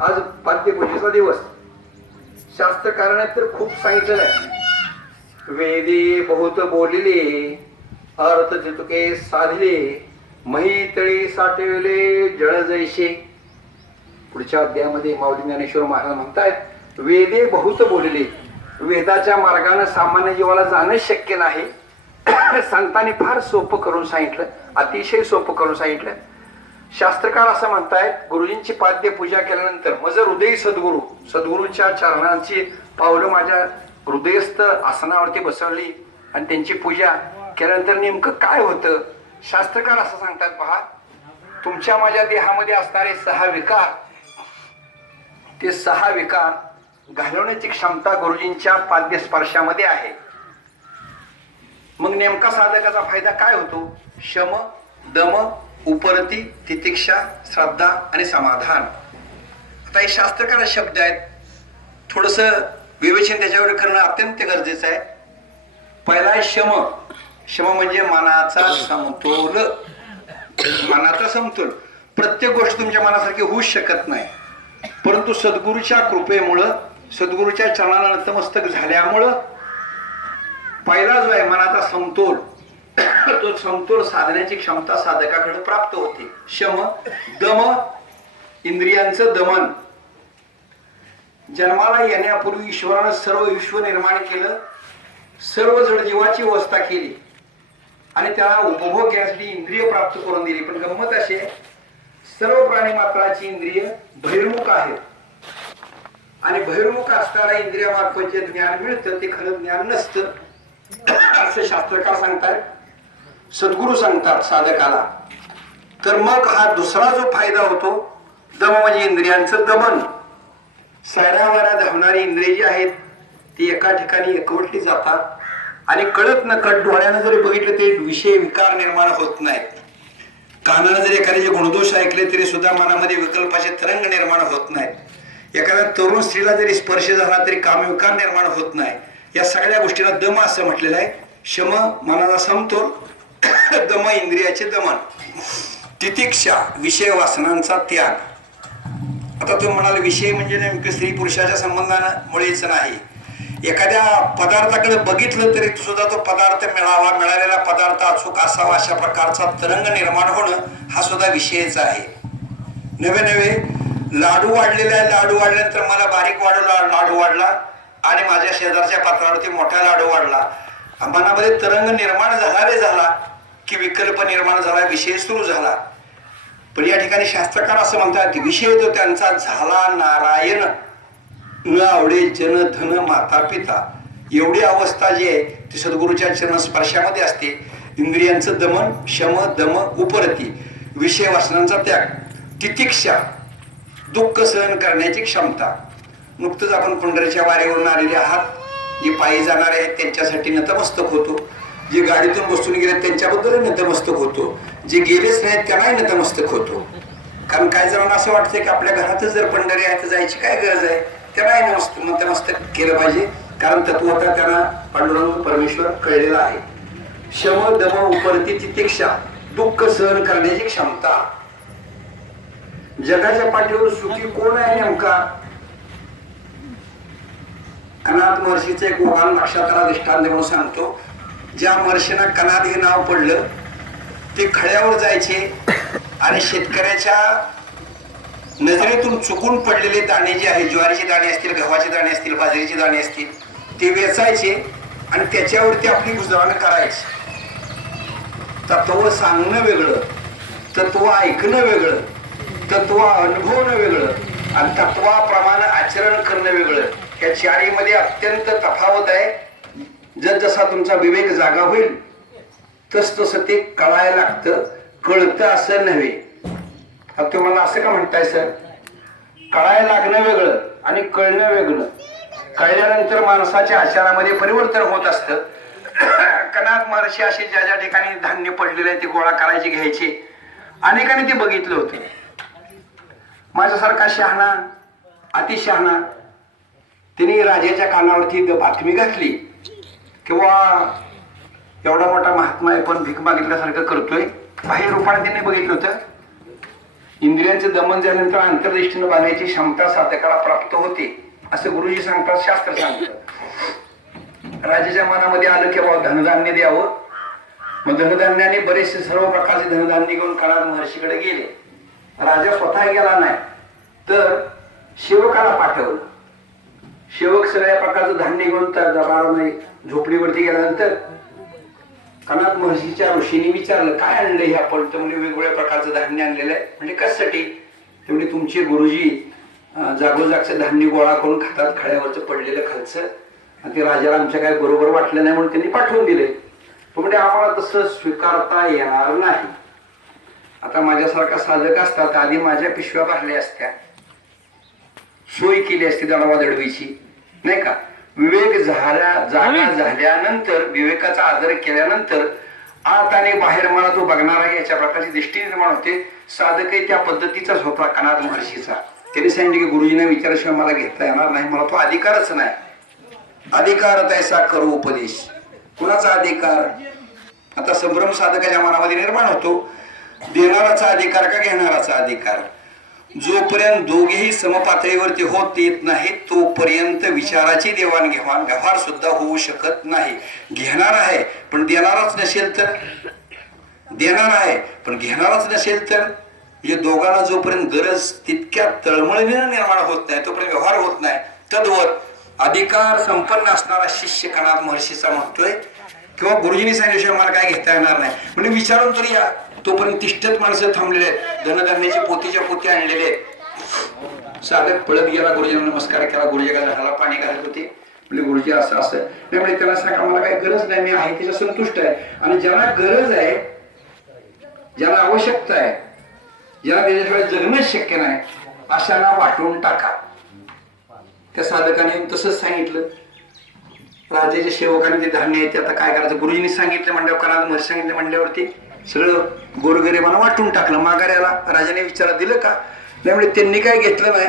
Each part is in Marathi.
आज पाद्यपूजेचा दिवस. शास्त्रकारणात तर खूप सांगितलेलं आहे. वेदी बहुत बोलिले, अर्थ चितुके साधिले, मही तळी साठविले जळ जैसे. पुढच्या अध्यायामध्ये माऊली ज्ञानेश्वर महाराज म्हणतायत वेदे बहुत बोलिले. वेदाच्या मार्गाने सामान्य जीवाला जाणं शक्य नाही. संतांनी फार सोपं करून सांगितलं, अतिशय सोपं करून सांगितलं. शास्त्रकार असं म्हणतायत गुरुजींची पाद्य पूजा केल्यानंतर मज हृदय सद्गुरू, सद्गुरूंच्या चरणांची पावलं माझ्या हृदयस्थ आसनावरती बसवली आणि त्यांची पूजा केल्यानंतर नेमकं काय होतं. शास्त्रकार असं सांगतात, पहा तुमच्या माझ्या देहामध्ये असणारे 6 विकार, ते 6 विकार घालवण्याची क्षमता गुरुजींच्या पाद्य स्पर्शामध्ये आहे. मग नेमका साधकाचा फायदा काय होतो. शम, दम, उपरती, तितिक्षा, श्रद्धा आणि समाधान. आता हे शास्त्रकार शब्द आहेत, थोडस विवेचन त्याच्यावर करणं अत्यंत गरजेचं आहे. पहिला आहे शम. शम म्हणजे मनाचा समतोल. मनाचा समतोल. प्रत्येक गोष्ट तुमच्या मनासारखी होऊच शकत नाही, परंतु सद्गुरूच्या कृपेमुळं, सद्गुरूच्या चरणाला नतमस्तक झाल्यामुळं पहिला जो आहे मनाचा समतोल, तो समतोल साधण्याची क्षमता साधकाकडे प्राप्त होते. शम, दम, इंद्रियांचं दमन. जन्माला येण्यापूर्वी ईश्वरानं सर्व विश्व निर्माण केलं, सर्व जडजीवाची व्यवस्था केली आणि त्याला उपभोग घेण्यासाठी इंद्रिय प्राप्त करून दिली. पण गंमत अशी आहे, सर्व प्राणी मात्राची इंद्रिय बहिर्मुख आहेत आणि बहिर्मुख असणाऱ्या इंद्रियामार्फत जे ज्ञान मिळतं ते खरं ज्ञान नसतं असं शास्त्रकार सांगतात, सद्गुरू सांगतात साधकाला. तर मग हा दुसरा जो फायदा होतो, दम म्हणजे इंद्रियांचं दमन. साऱ्यावाऱ्या धावणारी इंद्रिय जी आहेत ती एका ठिकाणी एकवटली जातात आणि कळत नकळत डोळ्यानं जरी बघितलं ते विषय विकार निर्माण होत नाहीत. कानानं जरी एखाद्याचे गुणदोष ऐकले तरी सुद्धा मनामध्ये विकल्पाचे तरंग निर्माण होत नाहीत. एखाद्या तरुण स्त्रीला जरी स्पर्श झाला तरी कामविकार निर्माण होत नाही. या सगळ्या गोष्टीला दम असं म्हटलेलं आहे. शम मनाचा समतोल, दम इंद्रियाचे दमन, तितिक्षा विषय वासनांचा त्याग. आता तुम्ही म्हणाल विषय म्हणजे नेमकं स्त्री पुरुषाच्या संबंधामुळेच नाही. एखाद्या पदार्थाकडे बघितलं तरी सुद्धा तो पदार्थ मिळावा, मिळालेला पदार्थ अचूक असावा अशा प्रकारचा तरंग निर्माण होणं हा सुद्धा विषयच आहे. नवे नवे लाडू वाढलेला आहे, लाडू वाढल्यानंतर मला बारीक लाडू वाढला आणि माझ्या शेजारच्या पात्रावरती मोठा लाडू वाढला. मनामध्ये तरंग निर्माण झाला रे झाला की विकल्प निर्माण झाला, विषय सुरू झाला. पण या ठिकाणी शास्त्रकार असं म्हणतात विषय तो त्यांचा झाला नारायण, न आवडे जन धन माता पिता. एवढी अवस्था जी आहे ती सद्गुरूच्या चरण स्पर्शामध्ये असते. इंद्रियांचं दमन, शम, दम, उपरती, विषय वासनांचा त्याग, तितिक्षा दुःख सहन करण्याची क्षमता. नुकतंच आपण पंढरीच्या वारीवरून आलेले आहात. जे पायी जाणारे आहेत त्यांच्यासाठी नतमस्तक होतो, जे गाडीतून बसून गेले त्यांच्याबद्दल नतमस्तक होतो, जे गेलेच नाहीत त्यांनाही नतमस्तक होतो. कारण काही जणांना असं वाटतं की आपल्या घरातच जर पंढरी आहे तर जायची काय गरज आहे, त्यांनाही नतमस्तक केलं पाहिजे. कारण तत्वता त्यांना पांडुरंग परमेश्वर कळलेला आहे. शम, दम, उपरती, तितिक्षा दुःख सहन करण्याची क्षमता. जगाच्या पाठीवर सुखी कोण आहे नेमका. कनाद महर्षीचं एक ओघान नक्षत्राला दृष्टांत म्हणून सांगतो. ज्या महर्षींना कनाद हे नाव पडलं ते खड्यावर जायचे आणि शेतकऱ्याच्या नजरेतून चुकून पडलेले दाणे जे आहे, ज्वारीचे दाणे असतील, गव्हाचे दाणे असतील, बाजरीचे दाणे असतील, ते वेचायचे आणि त्याच्यावरती आपली गुजराण करायची. तत्व सांगणं वेगळं, तत्व ऐकणं वेगळं, तत्व अनुभवणं वेगळं आणि तत्वाप्रमाणे आचरण करणं वेगळं. या चारीमध्ये अत्यंत तफावत आहे. जसा तुमचा विवेक जागा होईल तस तसं ते कळायला लागतं. कळतं असं नव्हे. आता तुम्हाला असं का म्हणताय सर, कळायला लागणं वेगळं आणि कळणं वेगळं. कळल्यानंतर माणसाच्या आचारामध्ये परिवर्तन होत असतं. कनाद महर्षी असे ज्या ज्या ठिकाणी धान्य पडलेलं आहे ते गोळा करायचे, घ्यायचे. अनेकांनी ते बघितलं होतं. माझ्यासारखा शहाणा, अतिशहाणा, तिने राजाच्या कानावरती बातमी घातली किंवा एवढा मोठा महात्मा आहे पण भीक मागितल्यासारखं करतोय. बाहेर रूपाने त्यांनी बघितलं होतं. इंद्रियांचं दमन झाल्यानंतर अंतर्दृष्टीनं बांधण्याची क्षमता साधकाला प्राप्त होते असं गुरुजी सांगतात, शास्त्र सांगतात. राजाच्या मनामध्ये आलं की बाबा धनधान्य द्यावं. मग धनधान्याने बरेचसे सर्व प्रकारचे धनधान्य घेऊन कणाद महर्षीकडे गेले. राजा स्वतः गेला नाही तर सेवकाला पाठवलं. सेवक सगळ्या प्रकारचं धान्य घेऊन त्या झोपडीवरती गेल्यानंतर कणाद महर्षीच्या ऋषीने विचारलं, काय आणलं हे आपण? तर म्हणजे वेगवेगळ्या प्रकारचं धान्य आणलेलं आहे. म्हणजे कशासाठी? ते म्हणजे तुमचे गुरुजी जागोजागचं धान्य गोळा करून खातात, खळ्यावरचं पडलेलं खालचं, आणि ते राजाला आमच्या काय बरोबर वाटलं नाही म्हणून त्यांनी पाठवून दिले. तो म्हणजे आम्हाला तसं स्वीकारता येणार नाही. आता माझ्यासारखा साधक असतात, आधी माझ्या पिशव्या भरल्या असत्या, सोय केली असती दडवा दडवीची, नाही का? विवेक जागा झाल्यानंतर, विवेकाचा आदर केल्यानंतर आत आणि बाहेर मला तो बघणारा याच्या प्रकारची दृष्टी निर्माण होते. साधकही त्या पद्धतीचाच होता कणाद महर्षीचा. त्यांनी सांगितले की गुरुजीने विचाराशिवाय मला घेता येणार नाही, मला तो अधिकारच नाही. अधिकार तैसा करू उपदेश. कुणाचा अधिकार? आता संभ्रम साधकाच्या मनामध्ये निर्माण होतो, देणाराचा अधिकार का घेणाराचा अधिकार? जोपर्यंत दोघेही समपातळीवरती होत येत नाही तोपर्यंत विचाराची देवाणघेवाण व्यवहार सुद्धा होऊ शकत नाही. घेणार आहे पण देणाराच नसेल तर, देणार आहे पण घेणाराच नसेल तर, म्हणजे दोघांना जोपर्यंत गरज तितक्या तळमळीने निर्माण होत नाही तोपर्यंत व्यवहार होत नाही. तद्वत अधिकार संपन्न असणारा शिष्य कणाद महर्षीचा म्हणतोय किंवा गुरुजींनी सांगितल्याशिवाय मला काय घेता येणार नाही म्हणजे विचारून तरी या. तोपर्यंत तिष्ठत माणसं थांबलेले आहेत, धनधान्याचे पोतीच्या पोती आणलेले आहेत. साधक पळत गेला, गुरुजींना नमस्कार केला, गुरुजीला घराला पाणी घालत होते. म्हणजे गुरुजी असं असं म्हणजे त्याला सांगा मला काही गरज नाही, मी आहे त्याच्या संतुष्ट आहे. आणि ज्याला गरज आहे, ज्याला आवश्यकता आहे, ज्याला त्याच्याशिवाय जगणंच शक्य नाही, अशांना वाटून टाका. त्या साधकाने तसंच सांगितलं. राजाच्या सेवकाने ते धान्य आहे ते आता काय करायचं? गुरुजींनी सांगितलं म्हणल्यावर, कणाद महर्षी सांगितलं म्हणल्यावरती सगळं गोरगरिबांना वाटून टाकलं. माघाऱ्याला राजाने विचारात दिलं का? त्यामुळे त्यांनी काय घेतलं नाही,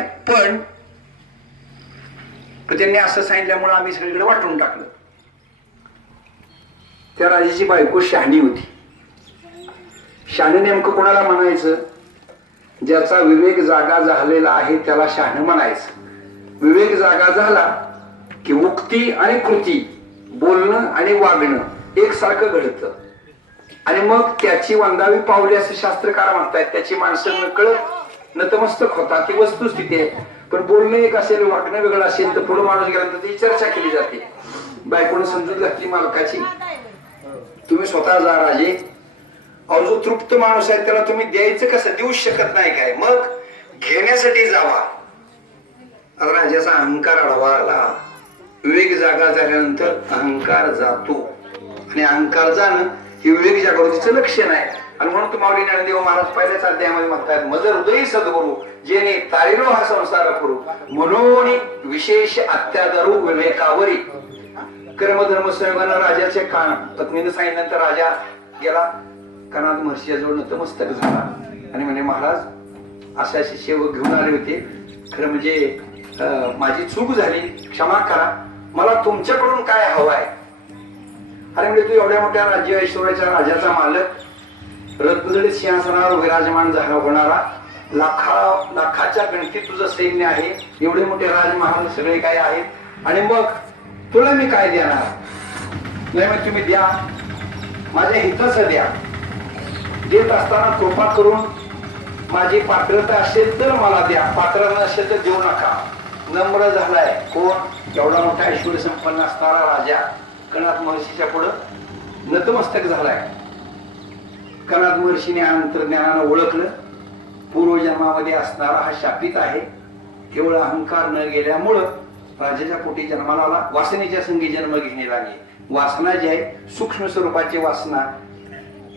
पण त्यांनी असं सांगितल्यामुळे आम्ही सगळीकडे वाटून टाकलं. त्या राजाची बायको शहाणी होती. शहाणे नेमकं कोणाला म्हणायचं? ज्याचा विवेक जागा झालेला आहे त्याला शहाणं म्हणायचं. विवेक जागा झाला की उक्ती आणि कृती, बोलणं आणि वागणं एकसारखं घडतं. आणि मग त्याची वंदावी पावली असे शास्त्रकार म्हणतात. त्याची माणसं नकळत नतमस्तक होतात, ती वस्तुस्थिती आहे. पण बोलणं एक असेल, वागणं वेगळं असेल तर पुढे माणूस गेल्यानंतर ती चर्चा केली जाते. बायकोने समजूत घातली मालकाची, तुम्ही स्वतः जा राजे. अहो जो तृप्त माणूस आहे त्याला तुम्ही द्यायचं कसं? देऊच शकत नाही काय? मग घेण्यासाठी जावा. राजाचा अहंकार अडवाला. विवेक जागा झाल्यानंतर अहंकार जातो आणि अहंकार जाणं हे विवेक जागृतीचं लक्षण आहे. आणि म्हणून तुम्हाला ज्ञानदेव महाराज पहिल्याच अध्यायामध्ये म्हणतात, मज हृदयी सद्गुरु जेने तारिलो हा संसार करू म्हणून विशेष अत्यादरू विवेकावरी. कर्मधर्म संयोगानं राजाचे कान पत्नीने सांगितल्यानंतर राजा गेला कणाद महर्षीच्या जवळ नतमस्तक झाला आणि म्हणे, महाराज असे असे सेवक घेऊन आले होते, खरं म्हणजे माझी चूक झाली, क्षमा करा, मला तुमच्याकडून काय हवं आहे? अरे म्हणजे तू एवढ्या मोठ्या राज्य ऐश्वर्याच्या राजाचा मालक, रत्नजडित सिंहासनावर विराजमान झाला होणारा, लाखाच्या गणतीत तुझं सैन्य आहे, एवढे मोठे राजमहाल सगळे काय आहेत, आणि मग तुला मी काय देणार? नाही मग तुम्ही द्या, माझ्या हिताचं द्या. देत असताना कृपा करून माझी पात्रता असेल तर मला द्या, पात्र नसेल तर देऊ नका. नम्र झालाय. कोण? एवढा मोठा ऐश्वर्य संपन्न असणारा राजा कणाद महर्षीच्या पुढं नतमस्तक झालाय. कणाद महर्षीने अंतर्ज्ञानानं ओळखलं, पूर्वजन्मामध्ये असणारा हा शापित आहे. केवळ अहंकार न गेल्यामुळं राजाच्या पोटी जन्माला आला, वासनेच्या संगी जन्म घेणे लागले. वासना जी आहे सूक्ष्म स्वरूपाची वासना,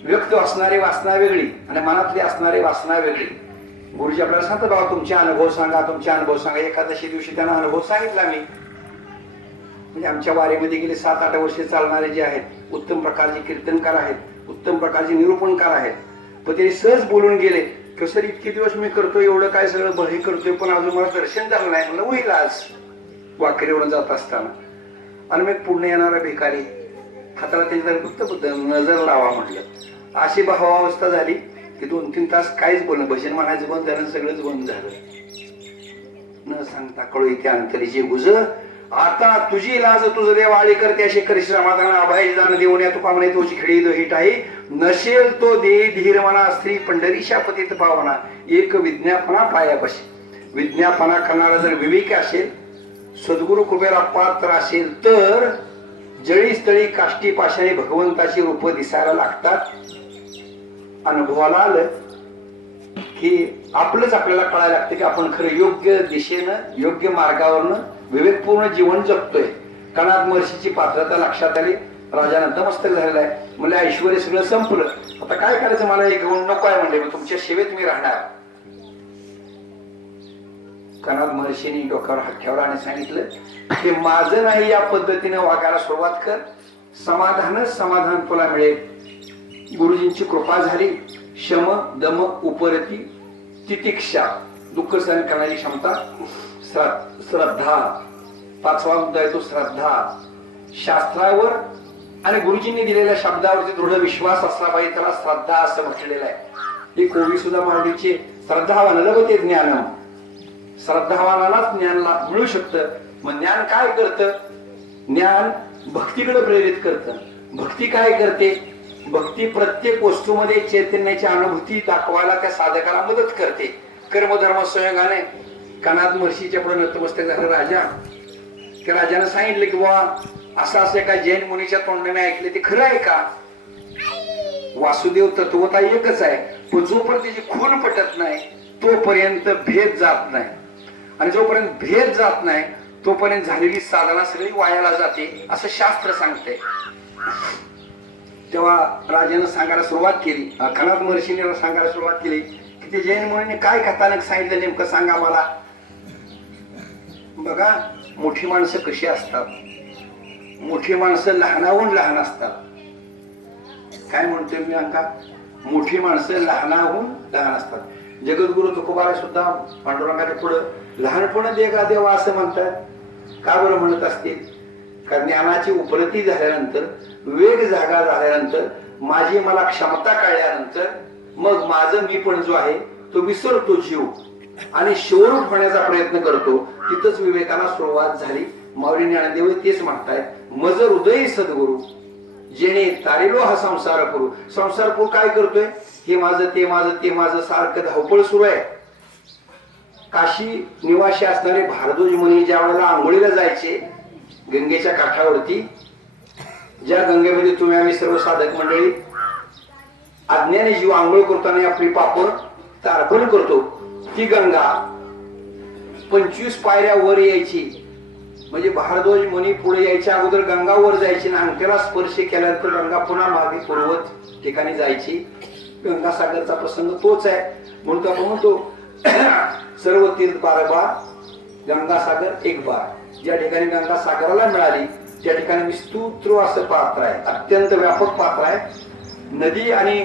व्यक्त असणारी वासना वेगळी आणि मनातली असणारी वासना वेगळी. गुरुजी आपल्याला सांगतात, बाबा तुमचे अनुभव सांगा, तुमचे अनुभव सांगा. एकादशी दिवशी त्यांना अनुभव सांगितला मी. म्हणजे आमच्या वारीमध्ये गेले 7-8 वर्षे चालणारे जे आहेत, उत्तम प्रकारचे कीर्तनकार आहेत, उत्तम प्रकारचे निरूपणकार आहेत. पण ते सहज बोलून गेले की सर इतके दिवस मी करतोय, एवढं काय सगळं बही करतोय, पण अजून मला दर्शन झालं नाही. म्हणलं होईल आज वाकरीवरून जात असताना. आणि मग पुढे येणारा भिकारी हाताला त्याच्या फक्त नजर लावा म्हटलं. अशी भावावस्था झाली. की 2-3 तास काहीच बोलणं, भजन म्हणायचं बंद झालं, सगळंच बंद झालं. न सांगता कळू इथे अंतरीची गुज, आता तुझी लाज तुझं देव आळी करते, असे करी श्रमादान अभय जाण देऊन या तुका म्हणे तोची खेळी दो हिट आहे. नशेल तो दे धीर म्हणा, स्त्री पंढरीशा पतीत पावना, एक विज्ञापना पायापाशी. विज्ञापना करणारा जर विवेक असेल, सद्गुरु कृपेला पात्र असेल, तर जळी स्थळी काष्टी पाशाने भगवंताची रूप दिसायला लागतात. अनुभवाला आलं की आपलंच आपल्याला कळायला लागतं की आपण खरं योग्य दिशेनं, योग्य मार्गावरनं विवेकपूर्ण जीवन जगतोय. कणाद महर्षीची पात्रता लक्षात आली. राजा नतमस्तक झालेला आहे. म्हणजे ऐश्वर्य सगळं संपलं, आता काय करायचं, मला एक घेऊन नको आहे म्हणजे, तुमच्या सेवेत मी राहणार. कणाद महर्षींनी डोक्यावर हात ठेवला आणि सांगितलं की माझं नाही, या पद्धतीने वागायला सुरुवात कर, समाधानच समाधान तुला मिळेल. गुरुजींची कृपा झाली. शम दम उपरती तितिक्षा, दुःख सहन करण्याची क्षमता, श्रद्धा, 5वा मुद्दा आहे तो श्रद्धा. शास्त्रावर आणि गुरुजींनी दिलेल्या शब्दावरती दृढ विश्वास असला पाहिजे, त्याला श्रद्धा असं म्हटलेलं आहे. ही कोवी सुद्धा मांडीची श्रद्धावान लभते ज्ञानम, श्रद्धावानालाच ज्ञान मिळू शकतं. मग ज्ञान काय करतं? ज्ञान भक्तीकडे प्रेरित करतं. भक्ती काय करते? भक्ती प्रत्येक वस्तूमध्ये चैतन्याची अनुभूती दाखवायला त्या साधकाला मदत करते. कर्मधर्म संयोगाने कणाद महर्षीच्या पुढे नतमस्तक झाला राजा. त्या राजाने सांगितलं की बाबा असं असं का जैन मुनीच्या तोंडाने ऐकले, ते खरं आहे का? वासुदेव तत्वता एकच आहे, पण जोपर्यंत त्याची खून पटत नाही तोपर्यंत भेद जात नाही, आणि जोपर्यंत भेद जात नाही तोपर्यंत झालेली साधना सगळी वायाला जाते, असं शास्त्र सांगते. तेव्हा राजाने सांगायला सुरुवात केली, कणाद महर्षीने सांगायला सुरुवात केली की ते जैन मुनीने काय कथानक सांगितलं नेमकं सांगा मला. बघा मोठी माणसं कशी असतात, मोठी माणसं लहानाहून लहान असतात. काय म्हणतोय मी अंका? मोठी माणसं लहानाहून लहान असतात. जगद्गुरु तुकोबारा सुद्धा पांडुरंगाच्या पुढं लहानपण देगा देवा असं म्हणतात. का बरं म्हणत असतील? कारण ज्ञानाची उपलब्धी झाल्यानंतर, वेग जागा झाल्यानंतर, माझी मला क्षमता कळल्यानंतर मग माझं मी पण जो आहे तो विसरतो जीव आणि शिवरूप होण्याचा प्रयत्न करतो. तिथंच विवेकाला सुरुवात झाली. माऊली ज्ञानदेव तेच म्हणतायत, मज हृदय सद्गुरु जेणे तारिलो हा संसार करू. संसार करू काय करतोय? हे माझं ते माझं ते माझं सारखं धावपळ सुरू आहे. काशी निवासी असणारे भारद्वाज मुनी ज्या वेळेला आंघोळीला जायचे गंगेच्या काठावरती, ज्या गंगेमध्ये तुम्ही आम्ही सर्व साधक मंडळी अज्ञानी जीव आंघोळ करताना आपली पापड तार्पण करतो, ती गंगा 25 पायऱ्या वर यायची. म्हणजे भारद्वाज मुनी पुढे यायच्या अगोदर गंगा वर जायची ना, अंगठ्याला स्पर्श केल्यानंतर गंगा पुन्हा मागे पूर्वत ठिकाणी जायची. गंगासागरचा प्रसंग तोच आहे. म्हणून आपण म्हणतो सर्व तीर्थ बारबार गंगासागर एक बार. ज्या ठिकाणी गंगा सागराला मिळाली त्या ठिकाणी विस्तृत असं पात्र आहे, अत्यंत व्यापक पात्र आहे. नदी आणि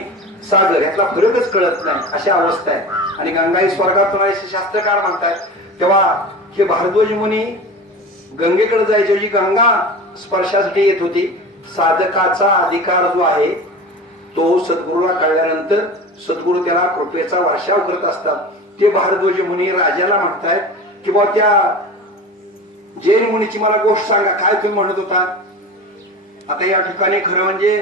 सागर यातला फरकच कळत नाही अशा अवस्था आहे. आणि गंगा ही स्वर्गातून आहे शास्त्रकार म्हणतात. तेव्हा हे भारद्वाज मुनी गंगेकडे जायचे, जी गंगा स्पर्शासाठी येत होती. साधकाचा अधिकार जो आहे तो सद्गुरूला कळल्यानंतर सद्गुरू त्याला कृपेचा वर्षाव करत असतात. ते भारद्वाज मुनी राजाला म्हणतायत की बा त्या जैन मुनीची मला गोष्ट सांगा, काय तुम्ही म्हणत होता. आता या ठिकाणी खरं म्हणजे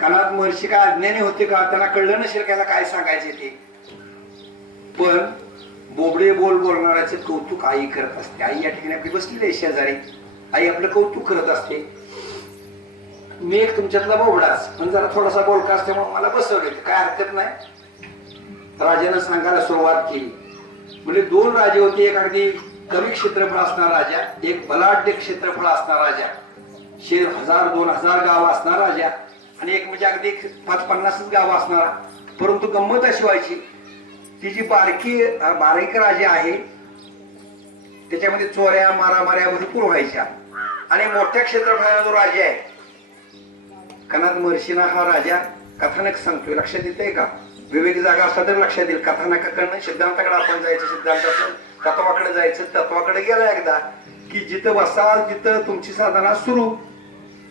कणाद महर्षी काय अज्ञानी होते का? त्यांना कळलं नसेल त्याला काय सांगायचे ते. पण बोबडे बोल बोलणाऱ्याचे कौतुक आई करत असते. आई या ठिकाणी आपली बसलेली आहे शेजारी, आई आपलं कौतुक करत असते. मी एक तुमच्यातला बोबडाच, पण जरा थोडासा बोलका असल्यामुळे मला बसवले, काय हरकत नाही. राजाने सांगायला सुरुवात केली. म्हणजे 2 राजे होते, एक अगदी कमी क्षेत्रफळ असणारा राजा, एक बलाढ्य क्षेत्रफळ असणारा राजा, 1000-2000 गाव असणारा राजा, आणि एक म्हणजे अगदी 5-50 गाव असणारा. परंतु गंमत अशी व्हायची, ती जी बारीक राजा आहे त्याच्यामध्ये चोऱ्या मारामाऱ्या भरपूर व्हायच्या. आणि मोठ्या क्षेत्रफळाला जो राजा आहे कणाद महर्षीना, हा राजा कथानक सांगतोय. लक्षात येतंय का? विवेक जागा असला तर लक्षात येईल. कथानकाकडनं सिद्धांताकडे आपण जायचं, सिद्धांताकडे तत्वाकडे जायचं. तत्वाकडे गेला एकदा की जिथं बसाल तिथं तुमची साधना सुरू.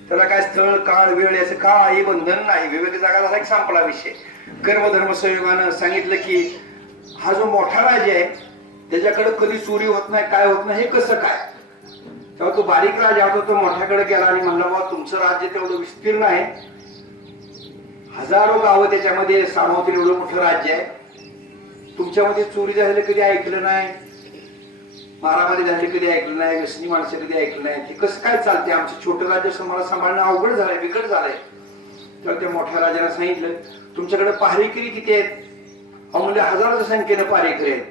त्याला काय स्थळ काळ वेळ याचं काही बंधन नाही. विवेक जागा झाला की संपला विषय. कर्मधर्म संयोगानं सांगितलं की हा जो मोठा राजा आहे त्याच्याकडे कधी चोरी होत नाही, काय होत नाही, हे कसं काय? तेव्हा तो बारीक राजा होता, तो मोठ्याकडे गेला आणि म्हणला बाबा तुमचं राज्य तेवढं विस्तीर्ण आहे, हजारो गावं त्याच्यामध्ये सामावतील एवढं मोठं राज्य आहे, तुमच्यामध्ये चोरी झालेलं कधी ऐकलं नाही, मारामारी झाली कधी ऐकलं नाही, व्यसनी माणसं कधी ऐकलं नाही, ते कसं काय चालते? आमचं छोटं राज्य मला सांभाळणं अवघड झालंय, बिकट झालंय. तर त्या मोठ्या राजाला सांगितलं तुमच्याकडे पहारेकरी किती आहेत? अहो म्हणजे हजाराच्या संख्येनं पहारेकरी आहेत.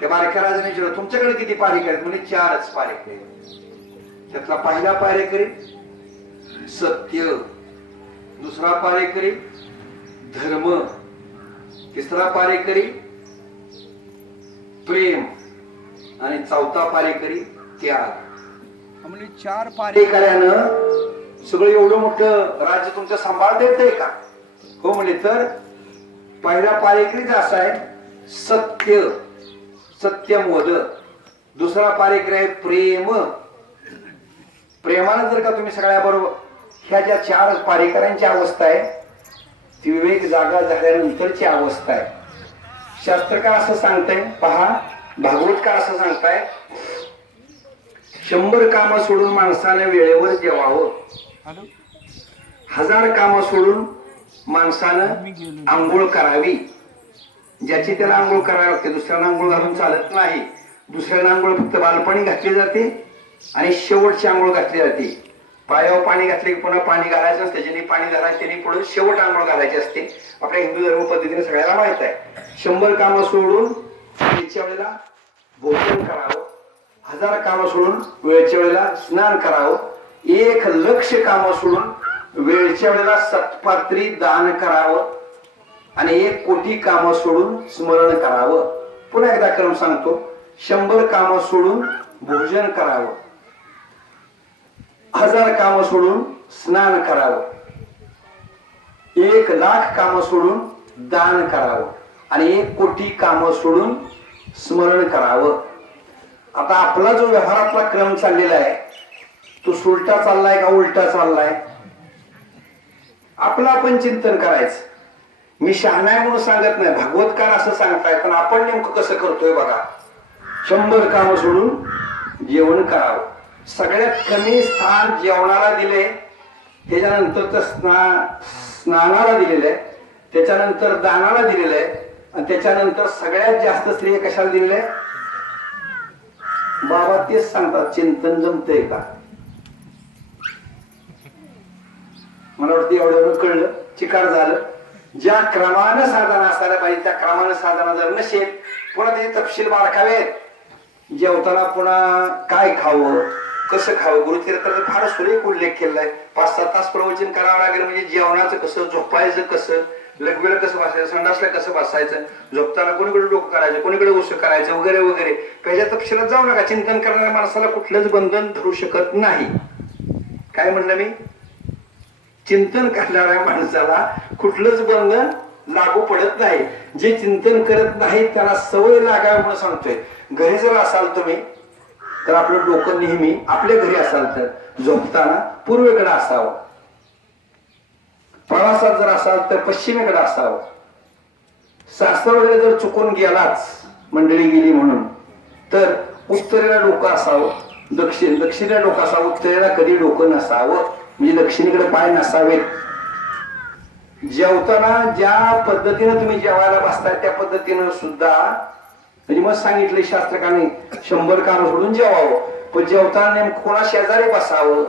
त्या बारक्या राजाने विचारलं तुमच्याकडे किती पहारेकरी आहेत? म्हणजे 4च पहारेकरी आहेत. त्यातला पहिला पहारेकरी सत्य, दुसरा पहारेकरी धर्म, तिसरा पहारेकरी प्रेम आणि चौथा पहारेकरी त्याग. म्हणजे 4 पहारेकऱ्यानं सगळं एवढं मोठं राज्य तुमचं सांभाळता येतंय का? हो म्हणजे तर पहिला पहारेकरीच असा आहे सत्य, सत्यमोद. दुसरा पहारेकरी आहे प्रेम, प्रेमानं जर का तुम्ही सगळ्या बरोबर, ह्या ज्या 4 पहारेकऱ्यांची अवस्था आहे ती विवेक जागा झाल्यानंतरची अवस्था आहे. शास्त्रकार असं सांगताय, पहा भागवतकार असं सांगताय 100 कामं सोडून माणसाने वेळेवर जेवावं, 1000 कामं सोडून माणसानं आंघोळ करावी. ज्याची त्याला आंघोळ करावी लागते, दुसऱ्यांना आंघोळ घालून चालत नाही. दुसऱ्यांना आंघोळ फक्त बालपणी घातली जाते आणि शेवटची आंघोळ घातली जाते. पायावर पाणी घातले की पुन्हा पाणी घालायचं असते, ज्यांनी पाणी घालायचं त्यांनी पुढे शेवट आंघोळ घालायची असते. आपल्या हिंदू धर्म पद्धतीने सगळ्याला माहित आहे. 100 कामं सोडून वेळच्या वेळेला भोजन करावं, 1000 कामं सोडून वेळच्या वेळेला स्नान करावं, 1,00,000 कामं सोडून वेळच्या वेळेला सत्पात्री दान करावं आणि 1,00,00,000 कामं सोडून स्मरण करावं. पुन्हा एकदा क्रम सांगतो, 100 कामं सोडून भोजन करावं, 1000 कामं सोडून स्नान करावं, 1,00,000 कामं सोडून दान करावं आणि 1,00,00,000 कामं सोडून स्मरण करावं. आता आपला जो व्यवहारातला क्रम चाललेला आहे तो सुलटा चाललाय का उलटा चाललाय? आपलं आपण चिंतन करायचं. मी शहाणा म्हणून सांगत नाही, भागवतकार असं सांगताय, पण आपण नेमकं कसं करतोय बघा. 100 कामं सोडून जेवण करावं, सगळ्यात कमी स्थान जेवणाला दिले, त्याच्यानंतर तर स्नानाला दिलेलं आहे, त्याच्यानंतर दानाला दिलेलं आहे आणि त्याच्यानंतर सगळ्यात जास्त स्त्रिय कशाला दिलेलं आहे? बाबा तेच सांगतात, चिंतन जमतंय का? मला वाटतं एवढं कळलं, चिकार झालं. ज्या क्रमानं साधना असायला पाहिजे त्या क्रमानं साधना जर नसेल, पुन्हा त्याचे तपशील बारकावे. जेवताना पुन्हा काय खावं, कसं खावं, गुरुतीर्थाचा फार सुरेख उल्लेख केलाय. 5-7 तास प्रवचन करावं लागेल. म्हणजे जेवणाचं कसं, झोपायचं कसं, लगवेळ कसं बसायचं, संडासला कसं बसायचं, झोपताना कोणीकडे डोकं करायचं, कोणीकडे उसं करायचं वगैरे वगैरे. त्याच्या तपशिलात जाऊ नका. चिंतन करणाऱ्या माणसाला कुठलंच बंधन धरू शकत नाही. काय म्हणलं मी? चिंतन करणाऱ्या माणसाला कुठलंच बंधन लागू पडत नाही. जे चिंतन करत नाही त्याला सवय लागावी म्हणून सांगतोय. घरी जर असाल तुम्ही तर आपलं डोकं नेहमी, आपल्या घरी असाल तर झोपताना पूर्वेकडे असावं, प्रवासात जर असाल तर पश्चिमेकडे असावं. सासर वगैरे जर चुकून गेलाच, मंडळी गेली म्हणून, तर उत्तरेला डोकं असावं, दक्षिणेला डोकं असावं, उत्तरेला कधी डोकं नसावं, म्हणजे दक्षिणेकडे पाय नसावेत. जेवताना ज्या पद्धतीनं तुम्ही जेवायला बसताय त्या पद्धतीनं सुद्धा, म्हणजे मग सांगितले शास्त्रकारांनी 100 कामं सोडून जेवावं. पण जेवताना नेमकं कोणा शेजारी बसावं?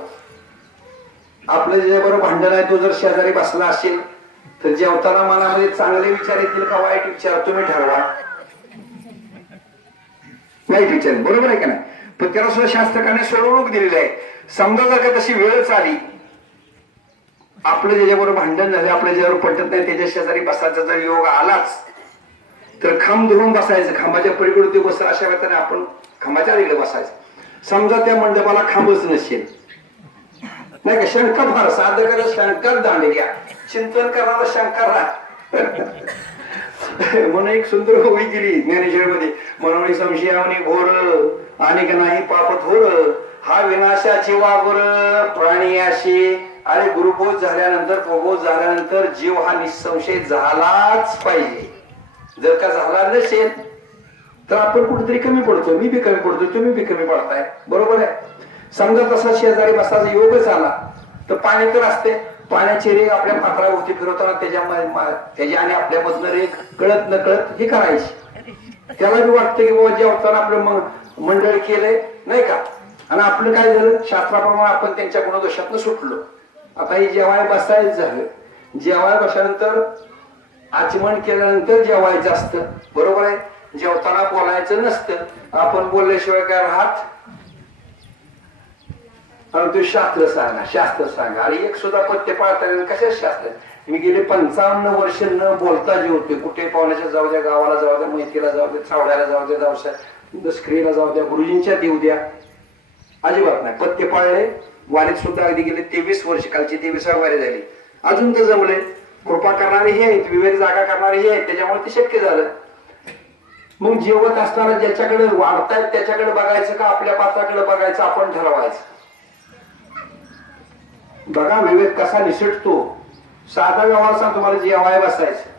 आपलं ज्याबरोबर भांडण आहे तो जर शेजारी बसला असेल तर जेवताना मनामध्ये चांगले विचार येतील का वाईट विचार तुम्ही ठरवा. वाईट विचार, बरोबर आहे का नाही? पण त्याला सुद्धा शास्त्रकारांनी सोडवणूक दिलेली आहे. समजा जर का तशी वेळच आली, आपलं ज्याच्याबरोबर भांडण झाले, आपल्या ज्यावर पटत नाही त्याच्या शेजारी बसायचा जर योग आलाच तर खांब धरून बसायचं, खांबाच्या पलीकडे ते बसत, अशा वेळेला आपण खांबाच्या अलीकडे बसायचं. समजा त्या मंडपाला खांबच नसेल, नाही का, शंकर फार साधकाला शंकर दांडे घ्या, चिंतन करणारा शंकर राहा. म्हणून एक सुंदर होळी दिली ज्ञानेश्वर मध्ये, म्हणून संशयावनी घोर आणि नाही पाप थोर, हा विनाशाची वाघोर, प्राणी अशी अरे गुरुबोध झाल्यानंतर प्रबोध झाल्यानंतर जीव हा निसंशय झालाच पाहिजे. जर का झाला नसेल तर आपण कुठेतरी कमी पडतो. मी बी कमी पडतो, तुम्ही बी कमी पडताय, बरोबर आहे. समजा तसा शेजारी बसायचा योगच आला तर पाणी तर असते, पाण्याची रेग आपल्या पात्रावरती फिरवताना त्याच्या आणि आपल्यामधनं रेग कळत न कळत हे करायची. त्याला बी वाटतं की बाबा जेवताना आपलं मंडळ केलंय नाही का, आणि आपलं काय झालं शास्त्राप्रमाणे आपण त्यांच्या गुणदोषातनं सुटलो. आता हे जेवाय बसायचं झालं, जेवाय बसल्यानंतर आचमन केल्यानंतर जेवायचं असतं, बरोबर आहे. जेवताना बोलायचं नसतं, आपण बोलल्याशिवाय काय राहत. तू शास्त्र सांगा, शास्त्र सांगा. अरे एक सुद्धा पत्ते पाळता कशा शास्त्र. मी गेले 55 वर्ष न बोलता जेवते. कुठे पाहुण्याच्या जाऊ द्या, गावाला जाऊ द्या, मैत्रीला जाऊ द्या, चावड्याला जाऊ द्या, दसकरीला जाऊ द्या, गुरुजींच्या देऊ द्या, अजिबात नाही. पत्ते पाळले. वारीत सुद्धा अगदी गेले 23 वर्ष, कालची 23वी वारी झाली. अजून तर जमले. कृपा करणारे हे आहेत, विवेक जागा करणारे हे आहेत, त्याच्यामुळे ते शक्य झालं. मग जेवत असताना ज्याच्याकडे वाढतायत त्याच्याकडे बघायचं का आपल्या पात्राकडे बघायचं, आपण ठरवायचं. बघा विवेक कसा निसटतो. साधा व्यवहार सांग तुम्हाला, जेवाय बसायचं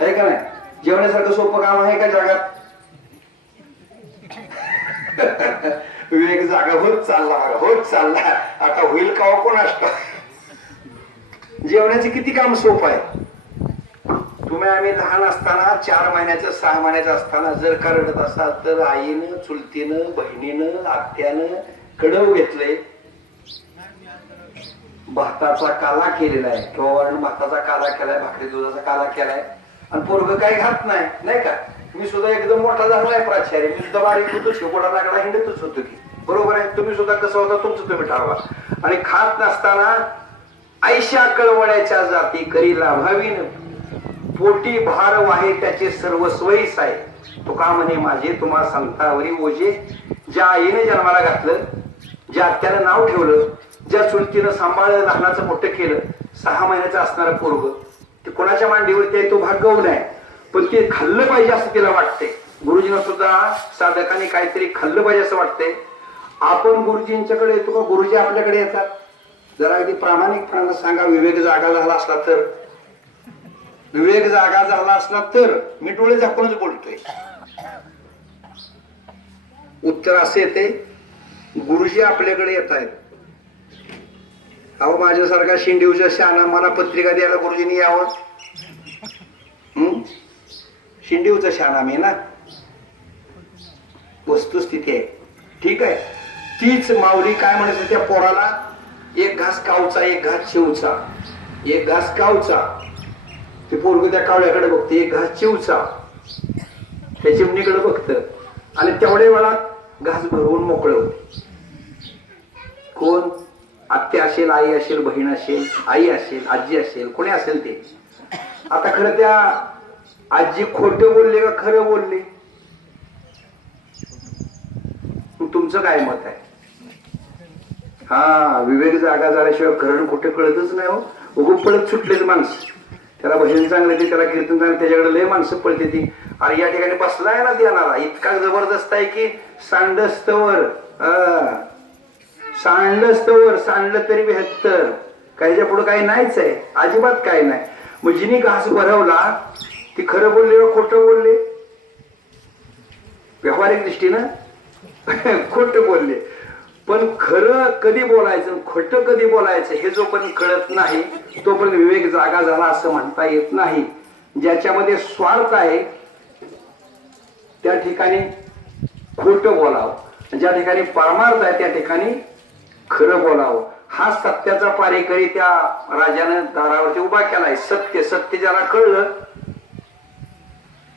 आहे का नाही. जेवण्यासारखं सोपं काम आहे का जगात. विवेक जागा होत चालला, होत चालला. आता होईल का कोण असतं. जेवण्याचे किती काम सोपं आहे. तुम्ही आम्ही लहान असताना 4 महिन्याचं 6 महिन्याचं असताना जर का रडत असाल तर आईनं, चुलतीनं, बहिणीनं, आत्यानं कडव घेतलंय, भाताचा काला केलेला आहे किंवा वरण भाताचा काला केलाय, भाकरी दुधाचा काला केलाय, आणि पोरग काही घात नाही, नाही का. मी सुद्धा एकदम मोठा झालाय प्राचार्य, मी सुद्धा बारीक होतो, शिकोडा लागला हिंडतच होतो की, बरोबर आहे. तुम्ही सुद्धा कसं होता तुमचं तुम्ही ठरवा. आणि खात नसताना आयशा कळवळ्याच्या जाती करी लाभावीन, पोटी भार वाहे त्याचे सर्वस्वईस आहे. तुका म्हणे माझे तुम्हा संतावरी ओझे. ज्या आईने जन्माला घातलं, ज्या आत्यानं नाव ठेवलं, ज्या चुलतीनं सांभाळलं, लहानाचं मोठं केलं, 6 महिन्याचं असणारं पोरग ते कोणाच्या मांडीवरती आहे तो भाग गौण आहे, पण ते खाल्लं पाहिजे असं तिला वाटते. गुरुजींना सुद्धा साधकांनी काहीतरी खाल्लं पाहिजे असं वाटतंय. आपण गुरुजींच्याकडे येतो का गुरुजी आपल्याकडे येतात. जरा अगदी प्रामाणिकपणानं सांगा. विवेक जागा झाला असला तर, विवेक जागा झाला असला तर मी डोळे झाकूनच बोलतोय. उत्तर असे येते, गुरुजी आपल्याकडे येत आहेत. अहो माझ्यासारखा शिंदेऊच्या शहाणा मला पत्रिका द्यायला गुरुजींनी यावं. शिंदेऊचा शहाणा मी ना, वस्तुस्थिती आहे. ठीक आहे. तीच माऊली काय म्हणायचं त्या पोराला, एक घास कावचा, एक घास चिवचा, एक घास कावचा. ते पोरग त्या कावळ्याकडे बघते, एक घास चिवचा, त्या चिमणीकडे बघत, आणि तेवढ्या वेळात घास भरवून मोकळं होते. कोण, आत्या असेल, आई असेल, बहीण असेल, आई असेल, आजी असेल, कोणी असेल ते. आता खरं त्या आजी खोटं बोलले का खरं बोलले, तुमचं काय मत आहे. हा, विवेक जागा झाल्याशिवाय खरं खोटं कळतच नाही हो. उगून पळत सुटलेच माणसं. त्याला भजन चांगलं ते, त्याला कीर्तन चांगलं, त्याच्याकडे लय माणसं पळते ती. अरे या ठिकाणी बसलाय ना देणारा, इतका जबरदस्त आहे की सांडस्तवर, सांडस्तवर सांडलं तरी 72, काहीच्या पुढे काही नाहीच आहे, अजिबात काही नाही. मग जिनी घास भरवला ती खरं बोलले व खोटं बोलले. व्यावहारिक दृष्टीनं खोटं बोलले. पण खरं कधी बोलायचं, खोटं कधी बोलायचं हे जोपर्यंत कळत नाही तोपर्यंत विवेक जागा झाला असं म्हणता येत नाही. ज्याच्यामध्ये स्वार्थ आहे त्या ठिकाणी खोटं बोलावं, ज्या ठिकाणी परमार्थ आहे त्या ठिकाणी खरं बोलावं. हा सत्याचा पारेकरी त्या राजानं दारावरती उभा केलाय. सत्य, सत्य ज्याला कळलं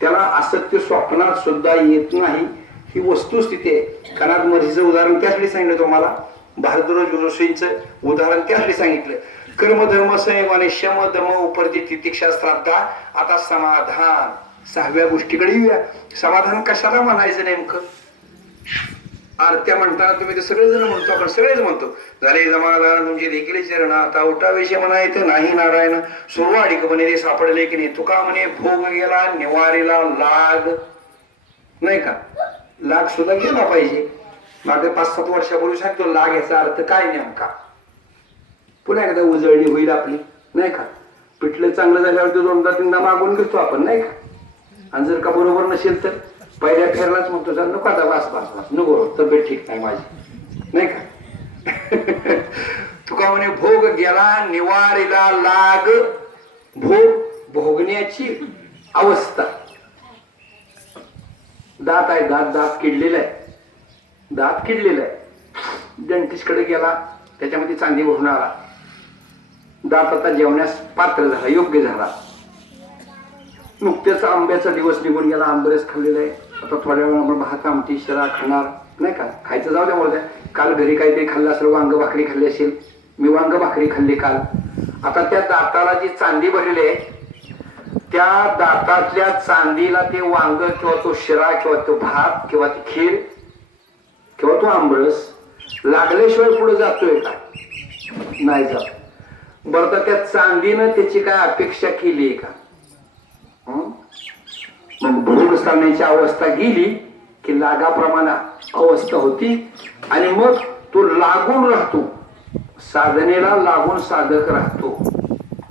त्याला असत्य स्वप्नात सुद्धा येत नाही. ही वस्तुस्थिती आहे. कनाद मधीचं उदाहरण त्यासाठी सांगितलं तुम्हाला, भारद्वाज जोशींचं उदाहरण त्यासाठी सांगितलं. कर्म धर्म संयम आणि शम दम उपरती तितिक्षा श्रद्धा. आता समाधान, 6व्या गोष्टीकडे येऊया. समाधान कशाला म्हणायचं नेमकं. आरत्या म्हणताना तुम्ही ते सगळेजण म्हणतो, आपण सगळेच म्हणतो, झाले समाधान तुमचे देखील चरण. आता उठाविषय म्हणायचं नाही नारायण, सुरवाडिक म्हणे ते सापडले की नाही. तुका म्हणे भोग गेला निवारीला लाग, नाही का. लाग सुद्धा गेला पाहिजे. मागे 5-7 वर्षापूर्वी सांगतो लाग याचा अर्थ काय नेमका. पुन्हा एकदा उजळणी होईल आपली, नाही का? पिठलं चांगलं झाल्यावर ते दोनदा तीनदा मागून घेतो आपण, नाही का? आणि जर का बरोबर नसेल तर पहिल्या फेरलाच म्हणतो जा नको आता वास वास वास नको, तब्येत ठीक नाही माझी, नाही का? तुका म्हणे भोग गेला निवारीला लाग, भोग भोगण्याची अवस्था. दात आहे, दात किडलेला आहे, दात किडलेला आहे. डेंटिस्ट कडे गेला, त्याच्यामध्ये चांदी भरून आला, दात आता जेवण्यास पात्र झाला, योग्य झाला. नुकतेच आंब्याचा दिवस निघून गेला, आंबरस खाल्लेला आहे, आता थोड्या वेळा आपण भात आमटी शिरा खाणार, नाही का? खायचं जाऊ द्या मला. काल घरी काहीतरी खाल्लं असेल, वांग भाकरी खाल्ली असेल, मी वांग भाकरी खाल्ली काल. आता त्या दाताला जी चांदी भरली आहे, त्या दातातल्या चांदीला ते वांग किंवा तो शिरा किंवा तो भात किंवा ती खीर किंवा तो आंबरस लागल्याशिवाय पुढे जातोय का? नाही जात. बरं, तर त्या चांदीनं त्याची काय अपेक्षा केली आहे का? मग भोग सांगण्याची अवस्था गेली की लागाप्रमाणे अवस्था होती, आणि मग तो लागून राहतो, साधनेला लागून साधक राहतो.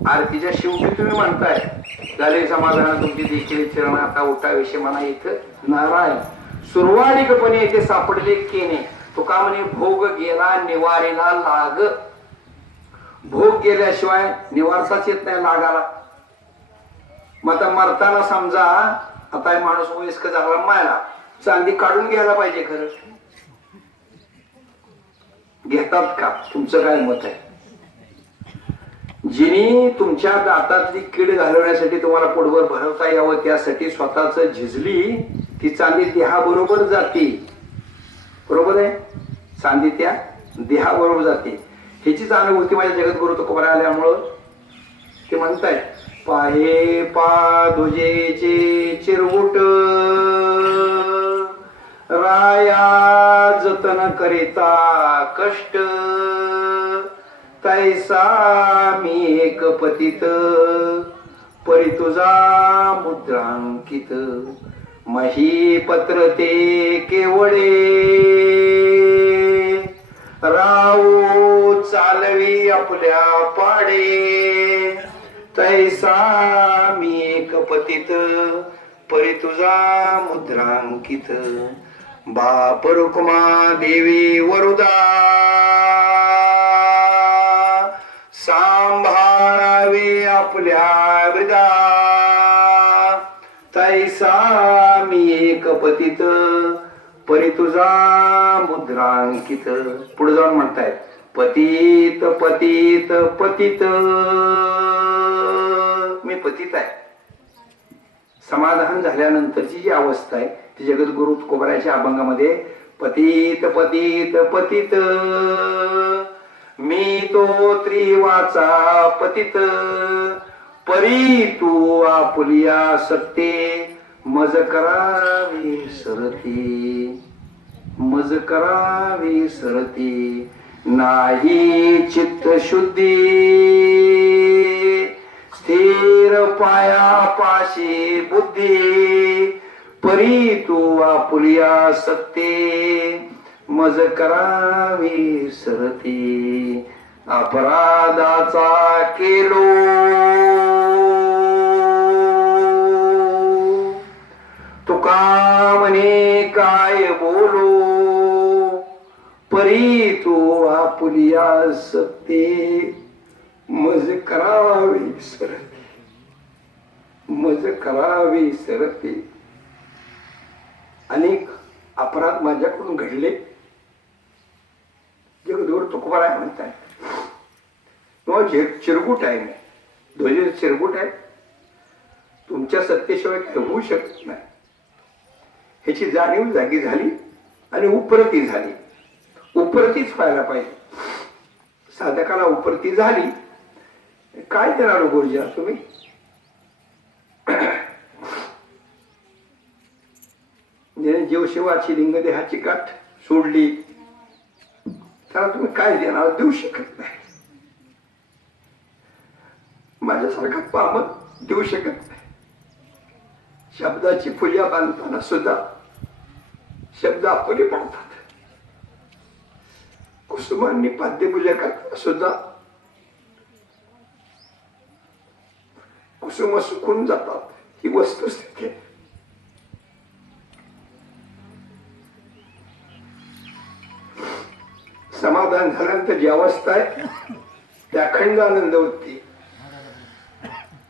आरतीच्या शेवटी तुम्ही म्हणताय झाले समाधान तुमची देखील चरण आता उठा विषय म्हणा इथं नारायण. सुरुवातीकपणे येथे सापडले केने, तो का म्हणे भोग गेला निवारीला लाग. भोग गेल्याशिवाय निवारताच येत नाही लागाला. मग आता मरताना समजा आता माणूस वयस्कर झाला, मायला चांदी काढून घ्यायला पाहिजे, खरं घेतात का? तुमचं काय मत आहे? जिनी तुमच्या दातातली कीड घालवण्यासाठी तुम्हाला पोटभर भरवता यावं त्यासाठी स्वतःच झिजली, ती चांदी देहाबरोबर जाते. बरोबर आहे? चांदी त्या देहाबरोबर जाते. ह्याचीच अनुभूती माझ्या जगद्गुरु तुकोबारा आल्यामुळं ते म्हणतायत, पाहे पादुजेचे चिरगुट राया जतन करिता कष्ट, तैसा मी एक पतित परी तुझा मुद्रांकित, मही पत्र ते केवळे राऊ चालवी आपल्या पाडे, तैसा मी एक पतित परी तुझा मुद्रांकित, बाप रुक्मा देवी वरुदा सांभाळावे आपल्या वृदा, तैसा मी एक पतित परी तुझा मुद्रांकित. पुढे जाऊन म्हणतायत पतित पतित पतित, मी पतित आहे. समाधान झाल्यानंतरची जी अवस्था आहे ती जगद्गुरु तुकोबाराच्या अभंगामध्ये पतित पतित पतित, मी तो त्रिवाचा पतित परी तू आपुलिया सत्ते, मज करावी सरती मज करावी सरती, नाही चित्त शुद्धी स्थिर पाया पाशी बुद्धी, परी तू आपुलिया सत्ते मज करावी सरती, अपराधाचा केलो तुका म्हणे काय बोलो, परी तू आपुलिया सत्ते मज करावी सरती मज करावी सरती. अनेक अपराध माझ्याकडून घडले, जगद्गुरु तुकोबारा म्हणतात चिरगुट आहे, मी ध्वज चिरगुट आहे, तुमच्या सत्तेशिवाय काय होऊ शकत नाही ह्याची जाणीव जागी झाली आणि उपरती झाली. उपरतीच व्हायला पाहिजे. साधकाला उपरती झाली काय देणार गुरुजी तुम्ही? जीवशिवाची लिंग देहाची गाठ सोडली त्याला तुम्ही काय देणार? देऊ शकत नाही. माझ्यासारखा पामत देऊ शकत नाही. शब्दाची फुल्या बांधताना सुद्धा शब्द आपुले पडतात. कुसुमांनी पाद्यपूजा करताना सुद्धा कुसुम सुकून जातात, ही वस्तुस्थिती आहे. समाधान झाल्यानंतर जी अवस्था आहे त्या अखंड आनंद वृत्ती,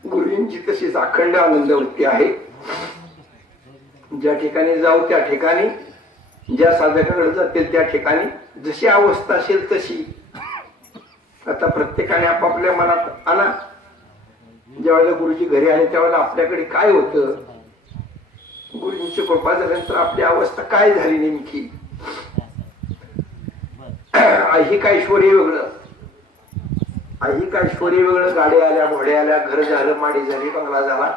गुरुंची तशीच अखंड आनंद वृत्ती आहे. ज्या ठिकाणी जाऊ त्या ठिकाणी, ज्या साधकाकडे जातील त्या ठिकाणी जशी अवस्था असेल तशी. आता प्रत्येकाने आपापल्या मनात आणा. ज्यावेळेला गुरुजी घरी आले त्यावेळेला आपल्याकडे काय होतं, गुरुजींची कृपा झाल्यानंतर आपली अवस्था काय झाली नेमकी. ऐहिक ऐश्वर्य वेगळं, ऐहिक ऐश्वर्य वेगळं. गाड्या आल्या, घोड्या आल्या, घर झालं, माडी झाली, बंगला झाला,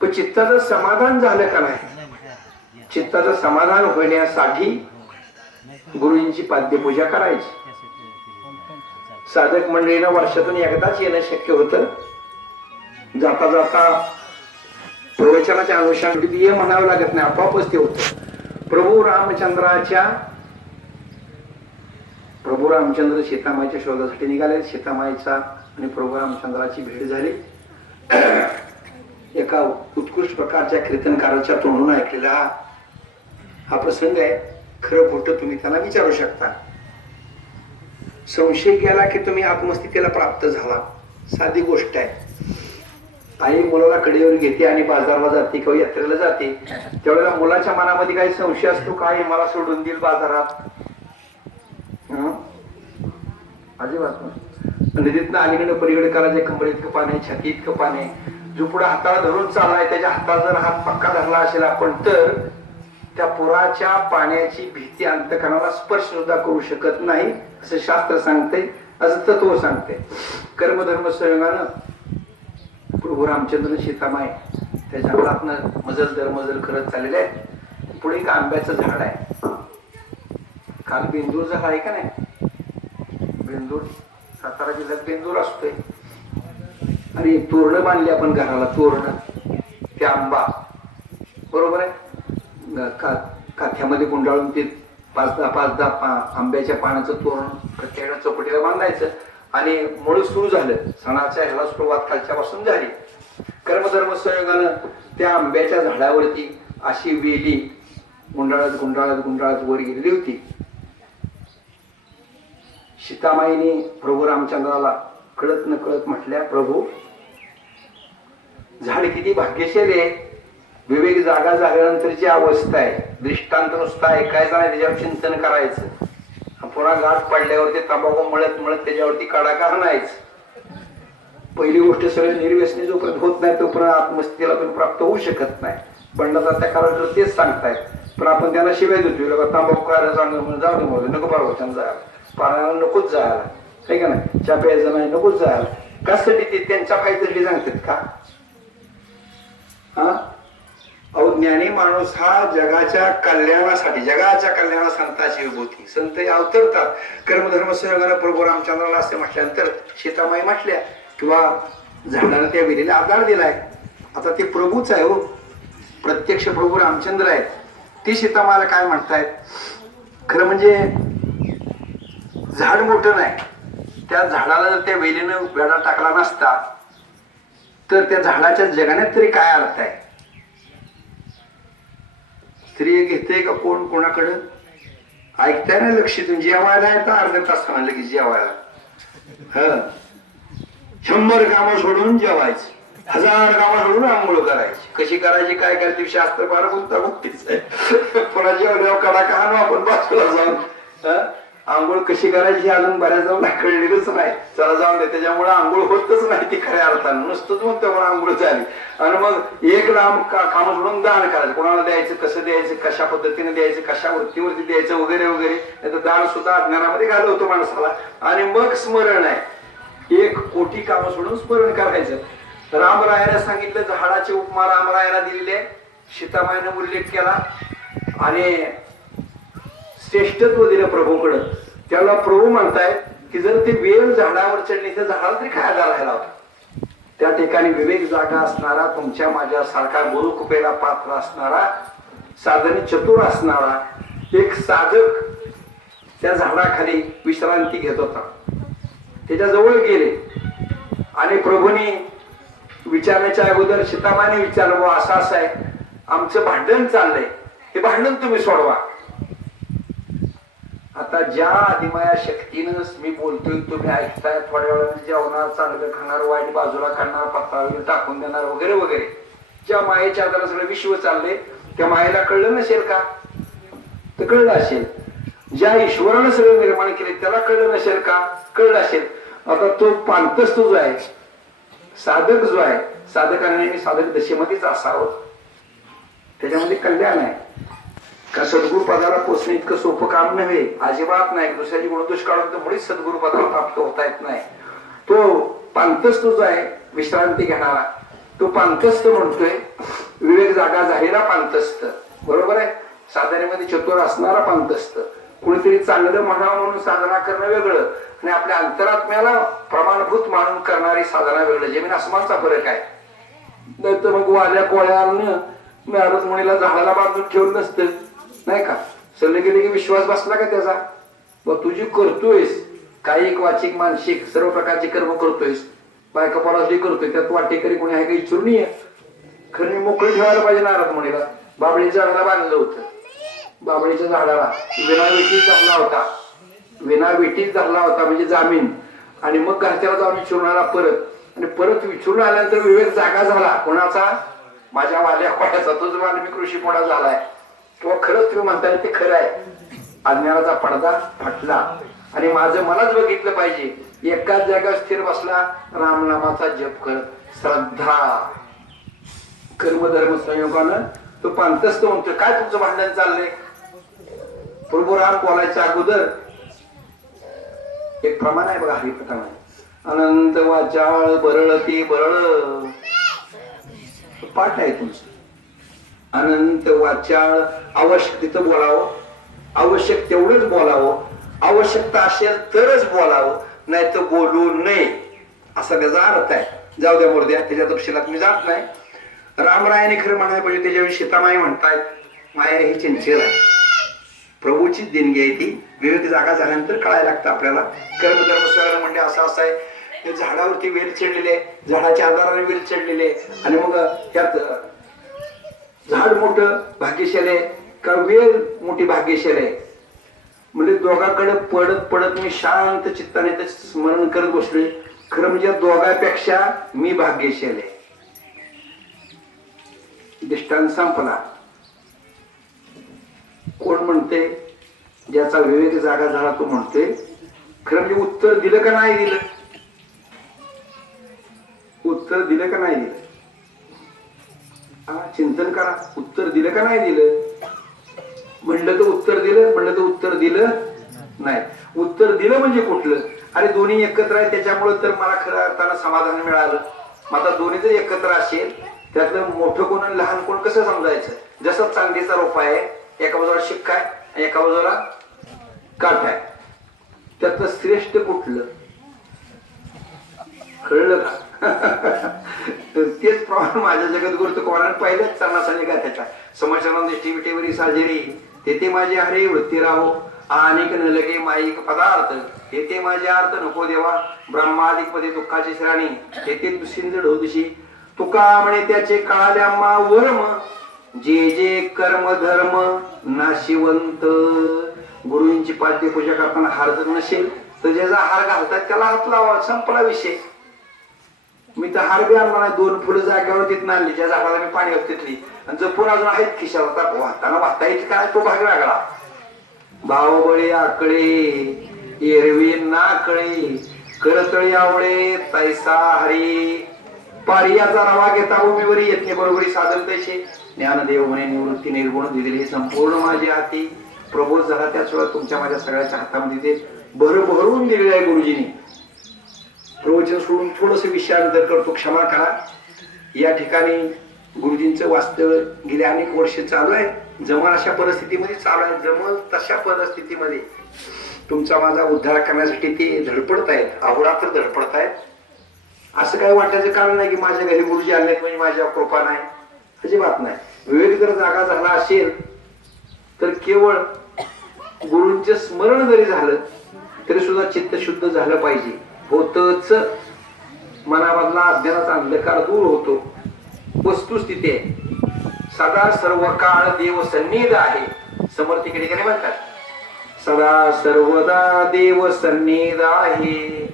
पण चित्ताचं समाधान झालं का नाही. चित्ताचं समाधान होण्यासाठी गुरुजींची पाद्यपूजा करायची. साधक मंडळीनं वर्षातून एकदाच येणं शक्य होतं. जाता जाता प्रवचनाच्या अनुषंगाने ये म्हणावं लागत नाही, आपोआपच ते होतं. प्रभू रामचंद्र सीतामाईच्या शोधासाठी निघाले. सीतामाईचा आणि प्रभू रामचंद्राची भेट झाली. एका उत्कृष्ट प्रकारच्या कीर्तनकाराच्या तोंडून ऐकलेला हा प्रसंग आहे. खरं खोटं तुम्ही त्यांना विचारू शकता. संशय गेला की तुम्ही आत्मस्थितीला प्राप्त झाला. साधी गोष्ट आहे. आई मुलाला कडेवर घेते आणि बाजारला जाते किंवा यात्रेला जाते, त्यावेळेला मुलाच्या मनामध्ये काही संशय असतो, काय मला सोडून देईल बाजारात. अजिबात नदीतनं अलीकडे पलीकडे करायचे, कंबर इतकं पाणी, छाती इतकं पाणी. जो पुढे हाताला धरून चाललाय त्याच्या हातात जर हात पक्का धरला असेल आपण, तर त्या पुराच्या पाण्याची भीती अंतकरणाला स्पर्श सुद्धा करू शकत नाही, असं शास्त्र सांगते, असं तत्व सांगते. कर्मधर्म संयोगानं प्रभू रामचंद्र सीतामाई त्या जंगलातनं मजल दर मजल करत चाललेले आहेत. पुढे एक आंब्याचं झाड आहे. काल बेंदूरचं आहे का नाही, बेंदूर सातारा जिल्ह्यात बेंदूर असतोय. आणि तोरण बांधले आपण घराला, तोरण ते आंबा बरोबर आहे. काथ्यामध्ये गुंडाळून ते 5-10 आंब्याच्या पानाचं तोरण प्रत्येक चौकटीला बांधायचं. आणि मुळ सुरू झालं, सणाच्या ह्याला सुरुवात खालच्यापासून झाली. कर्मधर्म संयोगानं त्या आंब्याच्या झाडावरती अशी वेली गुंडाळत गुंडाळत गुंडाळत वर गेलेली होती. सीतामाईने प्रभू रामचंद्राला कळत न कळत म्हटल्या, प्रभू झाड किती भाग्यशाली आहे. विवेक जागा झाल्यानंतरची अवस्था आहे. दृष्टांत नुसता ऐकायचा नाही, त्याच्यावर चिंतन करायचं. पुन्हा गाठ पडल्यावरती तंबाखू मळत मळत त्याच्यावरती काढा नाहीच. पहिली गोष्ट सगळे निर्व्यसनी जोपर्यंत होत नाही तोपर्यंत आत्मस्थितीला पण प्राप्त होऊ शकत नाही. पंडित त्या कारण तेच सांगतायत, पण आपण त्यांना शिवाय देतो, तंबाखू खायला सांग म्हणून जाऊ दे, बोलतो नको पार्वचन जायला, पारायला नकोच जायला, आहे का नाही, चहा प्यायचं नाही नकोच जायला. कशासाठी ते त्यांच्या फायद्यासाठी सांगतात का. हा ज्ञानी माणूस हा जगाच्या कल्याणासाठी, जगाच्या कल्याणा संताची विभूती. संत अवतरतात. कर्मधर्म संयोगानं प्रभू रामचंद्राला असे म्हटल्यानंतर सीतामाई म्हटल्या किंवा झाडाला त्या विधीला आधार दिलाय. आता ते प्रभूच आहे हो, प्रत्यक्ष प्रभू रामचंद्र आहेत. ते सीतामाईला काय म्हणतायत. खरं म्हणजे झाड मोठं नाही, त्या झाडाला जर त्या वेलीनं वेढा टाकला नसता तर त्या झाडाच्या जगण्यात तरी काय अर्थ आहे. स्त्री घेते का कोण कोणाकडं ऐकताय ना, लक्ष देऊन जेवायला येतं अर्धा तास म्हणलं की जेवायला. 100 कामं सोडून जेवायचं, 1000 कामं सोडून आंघोळ करायची. कशी करायची काय करायची शास्त्र फार गुंतागुंतीच आहे. पुन्हा जेवल्यावर कडा का आणू आपण बाजूला जाऊन. आंघोळ कशी करायची अजून बऱ्याच जाऊन कळलेलंच नाही. चला जाऊन दे, त्याच्यामुळे आंघोळ होतच नाही ती खऱ्या अर्थानं, नुसतंच म्हणतो पण आंघोळ झाली. आणि मग एक लांब कामं सोडून दान करायचं. कोणाला द्यायचं, कसं द्यायचं, कशा पद्धतीने द्यायचं, कशा वृत्तीवरती द्यायचं वगैरे वगैरे. तर दान सुद्धा अज्ञानामध्ये घालवतो माणसाला. आणि मग स्मरण आहे, 1 कोटी कामं सोडून स्मरण करायचं. रामरायाने सांगितलं, झाडाची उपमा रामरायाला दिलेली आहे, सीतामाईने उल्लेख केला आणि श्रेष्ठत्व दिलं प्रभूकडं. त्याला प्रभू म्हणतायत की जर ते वेल झाडावर चढली तर झाडाला तरी खायला राहायला होता. त्या ठिकाणी विवेक जागा असणारा, तुमच्या माझ्यासारखा गुरुकृपेला पात्र असणारा, साधने चतुर असणारा एक साधक त्या झाडाखाली विश्रांती घेत होता. त्याच्या जवळ गेले आणि प्रभूंनी विचारण्याच्या अगोदर सीतामाने विचारलं, बुवा असं असं आहे, आमचं भांडण चाललंय, हे भांडण तुम्ही सोडवा. आता ज्या आदिमाया शक्तीनं मी बोलतोय तुम्ही ऐकताय, थोड्या वेळाने जेवणार, चांगलं खाणार, वाईट बाजूला काढणार, पत्ता वगैरे टाकून देणार वगैरे वगैरे, ज्या मायेच्या आधाराला सगळं विश्व चाललंय, त्या मायेला कळलं नसेल का? तर कळलं असेल. ज्या ईश्वरानं सगळं निर्माण केले त्याला कळलं नसेल का? कळलं असेल. आता तो पांतस्थ जो आहे, साधक जो आहे, साधकांनी साधक दशेमध्येच असावं, त्याच्यामध्ये कल्याण आहे. का सद्गुरु पदाला पोचणे इतकं सोपं काम नव्हे, अजिबात नाही. दुसऱ्याची गुणदोष काढून तर मुळीच सद्गुरु पदाला प्राप्त होता येत नाही. तो पांतस्थ जो आहे, विश्रांती घेणारा, तो पांतस्थ म्हणतोय. विवेक जागा झालेला पांतस्थ, बरोबर आहे. साधनेमध्ये चतुर असणारा पांतस्थ. कुणीतरी चांगलं म्हणावं म्हणून साधना करणं वेगळं, आणि आपल्या अंतरात्म्याला प्रमाणभूत मानून करणारी साधना वेगळं. जमीन आसमानचा फरक आहे. नाही तर मग वाल्या कोळ्यानं नारद मुनीला झाडाला बांधून ठेवलं नसतं, नाही का? सल्ले गेले की विश्वास बसला का त्याचा? व तुझी करतोयस कायिक वाचिक मानसिक सर्व प्रकारचे कर्म करतोयस, बायका पराजली करतोय, त्यात वाटेकरी कोणी आहे का इच्छुर नाही. खरं मोकळी ठेवायला पाहिजे. नारद मुनीला बाबळीच्या झाडाला बांधलं होतं. बाबळीच्या झाडाला विनावेटीच धरला होता, विनावेटीच धरला होता म्हणजे जामीन. आणि मग घरच्याला जाऊन विचारून आला परत, आणि परत विचारून आल्यानंतर विवेक जागा झाला. कोणाचा? माझ्या वाल्या कोणाचा? तुझं वाल्मिक ऋषी कोणा झालाय किंवा खरंच तुम्ही म्हणताय ते खरं आहे. अज्ञानाचा पडदा फाटला आणि माझं मलाच बघितलं पाहिजे. एकाच जागा स्थिर बसला, रामनामाचा जप करत श्रद्धा कर्मधर्म संयोगानं तो पांतस्थ म्हणतोय. काय तुमचं भांडण चाललंय? प्रभू राम बोलायच्या अगोदर एक प्रमाण आहे बघा, हरिप्रमाणे. अनंत वाचाळ बरळ ते बरळ, पाठ आहे तुमचं. अनंत वाचाळ, आवश्यक तिथं बोलावं, आवश्यक तेवढंच बोलावं, आवश्यकता असेल तरच बोलावं, नाही तर बोलू नये, असा त्याचा अर्थ आहे. जाऊ द्या मोरद्या, त्याच्या तपशिलात मी जात नाही. रामरायाने खरं म्हणायला पाहिजे, त्याच्यावेळी सीतामाई म्हणतायत माया ही चंचल आहे, प्रभूचीच देणगी आहे ती. विवेक जागा झाल्यानंतर कळायला लागतं आपल्याला. कर्मधर्म स्वयं म्हणजे असं असं आहे, झाडावरती वेल चढलेले, झाडाच्या आधाराने वेल चढलेले, आणि मग त्यात झाड मोठं भाग्यशाली आहे का वेल मोठी भाग्यशाली आहे? म्हणजे दोघांकडे पडत पडत मी शांत चित्ताने ते स्मरण करत बसलोय. खरं म्हणजे दोघांपेक्षा मी भाग्यशाली आहे. दृष्टांत संपला. कोण म्हणते? ज्याचा विवेक जागा झाला तो म्हणतोय. खरं म्हणजे उत्तर दिलं का नाही दिलं? उत्तर दिलं का नाही दिलं? चिंतन करा. उत्तर दिलं का नाही दिलं? म्हणलं तर उत्तर दिलं, म्हणलं तर उत्तर दिलं नाही. उत्तर दिलं म्हणजे कुठलं? अरे दोन्ही एकत्र आहे त्याच्यामुळे तर मला खरं अर्थानं समाधान मिळालं. मग आता दोन्ही जर एकत्र असेल, त्यातलं मोठं कोण आणि लहान कोण कसं समजायचं? जसं चांदीचा रोपा आहे, एका बाजूला शिक्का आहे आणि एका बाजूला काठ आहे, त्यातलं श्रेष्ठ कुठलं? कळलं का? तेच प्रमाण माझ्या जगद्गुरु तुकोबाराने पहिल्याच चरणासाठी गाथ्याच्या समाचारांना टिविटेवरी साजेरी तेथे माझे हरे वृत्ती राहो, अनेक न लगे माईक पदार्थ येथे माझे अर्थ नको देवा, ब्रह्मादिक पदे दुःखाची श्राणी येथे दुसिंद ढोदशी तुका म्हणे त्याचे काळ्यामा वर्म, जे जे कर्म धर्म नाशिवंत. गुरुंची पाद्य पूजा करताना हार जर नसेल तर ज्याचा हार घालतात त्याला हात लावा, संपला विषय. मी तर हार बी आणला नाही, 2 फुलं जागेवर तिथं आणली, ज्या झाडाला मी पाणी तिथली, आणि जपून अजून आहेत खिशात. वाहताना वाहता येते काय तो भाग वेगळा. बावबळी आकडे एरवी नाकळे करतळी आवडे तैसा हरी, पारियाचा रवा घेता उभीवरी येत नाही बरोबरी साधन तैसे. ज्ञानदेव म्हणे निवृत्ती निर्गुण दिलेली हे संपूर्ण माझी हाती. प्रभू जरा त्याशिवाय तुमच्या माझ्या सगळ्याच्या हातामध्ये ते भरभरून दिलेले आहे गुरुजींनी. प्रवचन सोडून थोडस विषयांतर करतो, क्षमा करा. या ठिकाणी गुरुजींचं वास्तव गेले अनेक वर्ष चालू आहे. जमल अशा परिस्थितीमध्ये चालू आहे. जमल तशा परिस्थितीमध्ये तुमचा माझा उद्धार करण्यासाठी ते धडपडत आहेत, अहोरात्र धडपडत आहेत. असं काही वाटायचं कारण नाही की माझ्या घरी गुरुजी आले म्हणजे माझ्या कृपा नाही, अजिबात नाही. विवेक जर जागा झाला असेल तर केवळ गुरूंचे स्मरण जरी झालं तरी सुद्धा चित्त शुद्ध झालं पाहिजे. होतच मनामधला अज्ञानाचा अंधकार दूर होतो. वस्तुस्थिती आहे. सदा सर्व काळ देव सन्निध आहे. समर्थ इकडे काय म्हणतात, सदा सर्वदा देव सन्निध आहे,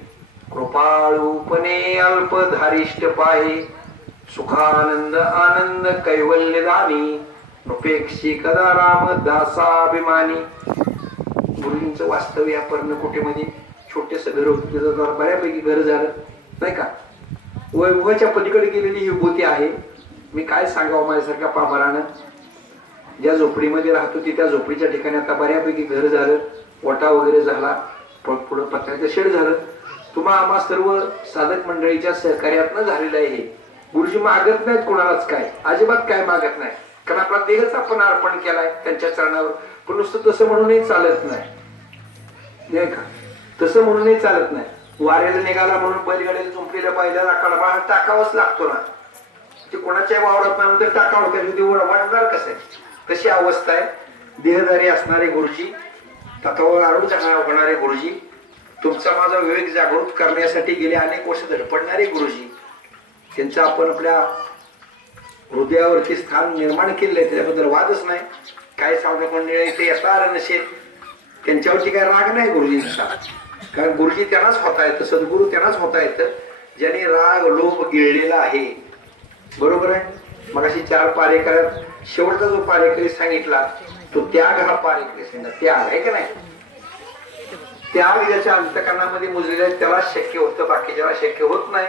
कृपाळूपणे अल्प धारिष्ट पाहे, सुखानंद आनंद कैवल्यदानी, नृपेक्षी कदा राम दासाभिमानी. गुरुजींचं वास्तव्य या पर्णकोटेमध्ये छोटेस घर होतं, त्याचं जरा बऱ्यापैकी घर झालं नाही का. वैभवाच्या पलीकडे गेलेली ही विभूती आहे. मी काय सांगावं माझ्यासारख्या पामरानं. ज्या झोपडीमध्ये राहतो ती त्या झोपडीच्या ठिकाणी आता बऱ्यापैकी घर झालं, ओटा वगैरे झाला, पुढं पत्र्याचं शेड झालं. तुम्हा आम्हा सर्व साधक मंडळीच्या सहकार्यातनं झालेलं आहे हे. गुरुजी मागत नाहीत कोणालाच काय, अजिबात काय मागत नाही, कारण आपला देहच आपण अर्पण केलाय त्यांच्या चरणावर. पण नुसतं तसं म्हणूनही चालत नाही का, तसं म्हणूनही चालत नाही. वाऱ्याला निघाला म्हणून बैलगाडीला झुंपलेल्या बैलाला कडबा टाकावाच लागतो ना. ते कोणाच्या वावरात नंतर टाकावं, त्या ते वाटणार कसं आहे. तशी अवस्था आहे. देहधारी असणारे गुरुजी, तत्वावर आरूढ होणारे गुरुजी, तुमचा माझा विवेक जागृत करण्यासाठी गेले अनेक वर्ष धडपडणारे गुरुजी, त्यांचं आपण आपल्या हृदयावरती स्थान निर्माण केलंय, त्याच्याबद्दल वादच नाही. काय साधक मंडळी इथे येणार नसेल त्यांच्यावरती काय राग नाही गुरुजींचा, कारण गुरुजी त्यांनाच होता येतं, सद्गुरू त्यांनाच होता येतं ज्यांनी राग लोभ गिळलेला आहे. बरोबर आहे. मग अशी 4 पारेकऱ्यात शेवटचा जो पारेकरी सांगितला तो त्याग हा पारेकरी सांगितला. त्याग आहे का नाही. त्याग ज्याच्या अंतकरणामध्ये मुजलेला आहे त्याला शक्य होतं, बाकीच्याला शक्य होत नाही.